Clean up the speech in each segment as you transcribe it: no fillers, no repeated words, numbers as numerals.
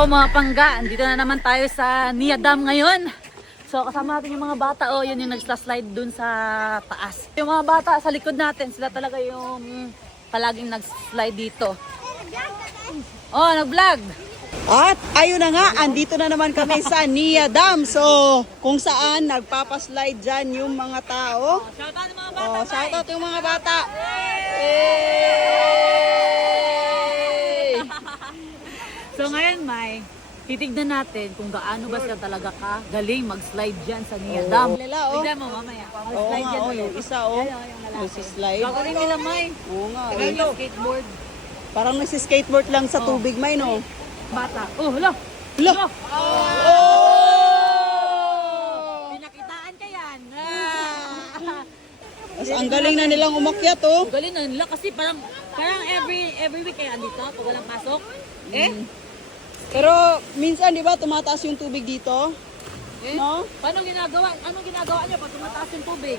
So mga pangga, andito na naman tayo sa Nia Dam ngayon. So kasama natin yung mga bata, oh, yun yung nagsa-slide dun sa taas. Yung mga bata sa likod natin, sila talaga yung palaging nag-slide dito. Oh, nag-vlog! At ayun na nga, andito na naman kami sa Nia Dam. So, kung saan nagpapaslide dyan yung mga tao. Shoutout mga bata! Oh, shoutout yung mga bata. So ngayon, May, titignan natin kung gaano ba sila talaga galing mag-slide dyan sa Nia Dam. Nila, oh. Tignan mo mamaya. Oo Mag-slide nga, dyan oh, ulit. yung isa, oh. Yung lalaki. Nagsislide. Gagaling nila, May. Oo nga, Galing eh. yung skateboard. Parang nagsiskateboard lang sa tubig, may, no? Bata. Oh, hala! Hala! Oh! Pinakitaan ka yan. Mas ang galing na nilang umakyat, oh. Galing na nila kasi parang every week kaya andito pag walang pasok. Pero minsan, di ba, tumataas yung tubig dito? No? Paano ginagawa? Anong ginagawa niyo pag tumataas yung tubig?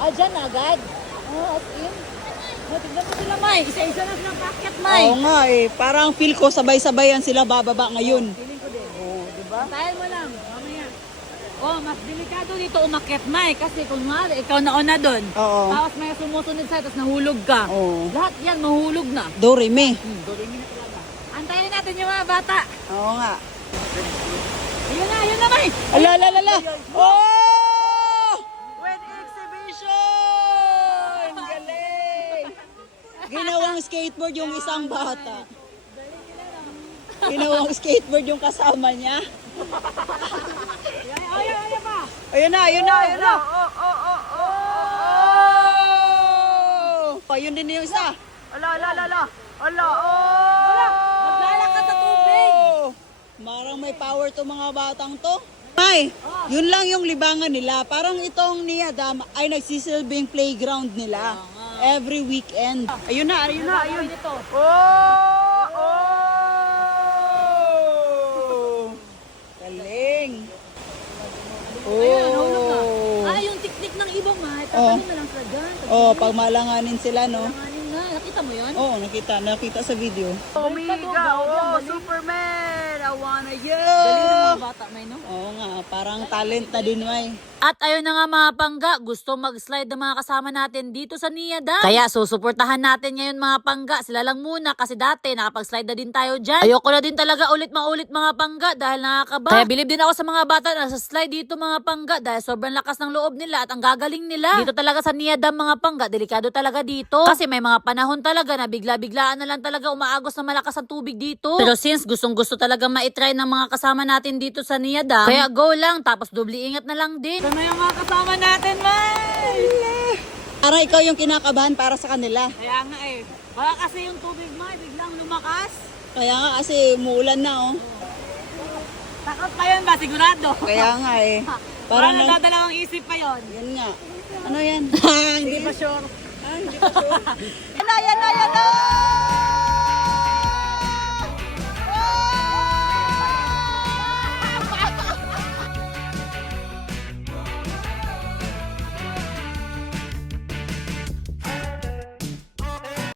Ah, dyan agad? Oh, as in? Oh, tignan mo sila, May. Isa-isa na silang packet, May. Oo nga, eh. Parang feel ko sabay-sabayan sila bababa ngayon. Feeling ko din. Oo, diba? Tahan mo lang. Mamaya. Oh, mas delikado dito umakyat, May. Kasi kung nga, ikaw nauna doon. Oo. Tapos may sumusunod sa'yo, tapos nahulog ka. Oo. Lahat yan, mahulog na. Dorime. Doremi na talaga. Antayin natin yung mga bata. Oo nga. Ayun na, May. Ala, ala, ala, ala. Oh! With exhibition! Galing! Ginawang skateboard yung isang bata. Ginawang skateboard yung kasama niya. Ayun pa. Ayun na, ayun na, ayun na. Oh! Ayun din yung isa. Ala, ala, ala, ala. Ala, oh! Maglalakad sa tubig. Marang may power to mga batang to. Ay, yun lang yung libangan nila. Parang itong Nia Dam ay nagsisilbing playground nila. Every weekend. Ayun na, ayun na, ayun. Oh! Oh! Galing. Nahulog na. Oh! Ah, yung technique ng ibang, May. Oh. Tatanin na lang sila dyan. Oh, pag malanganin sila, no? Tanganin na. Nakita mo yun? Oh, nakita sa video. Omega, oh, Superman, I wanna you. Galing ng mga bata, May, no? Oo nga, parang talent na din, May. At ayun na nga mga pangga, gusto mag-slide ng mga kasama natin dito sa Nia Dam. Kaya susuportahan natin ngayon mga pangga. Sila lang muna kasi dati nakapag-slide na din tayo dyan. Ayoko na din talaga ulit-maulit mga pangga dahil nakakaba. Kaya bilib din ako sa mga bata na sa slide dito mga pangga dahil sobrang lakas ng loob nila at ang gagaling nila. Dito talaga sa Nia Dam mga pangga, delikado talaga dito. Kasi may mga panahon talaga na bigla-biglaan na lang talaga umaagos na malakas ang tubig dito. Pero since gustong-gusto talaga ma-try ng mga kasama natin dito sa Nia Dam, kaya go lang tapos doble ingat na lang din. Ano yung mga kasama natin, May? Para ikaw yung kinakabahan para sa kanila. Kaya nga eh. Baka kasi yung tubig mo biglang lumakas. Kaya nga kasi umuulan na, oh. Takot pa yun ba? Sigurado. Kaya nga eh. Parang Parang nadadalawang isip pa yun. yan nga. Ano yan? Hindi pa sure. Hindi pa sure. Yan na, yan na, yan na!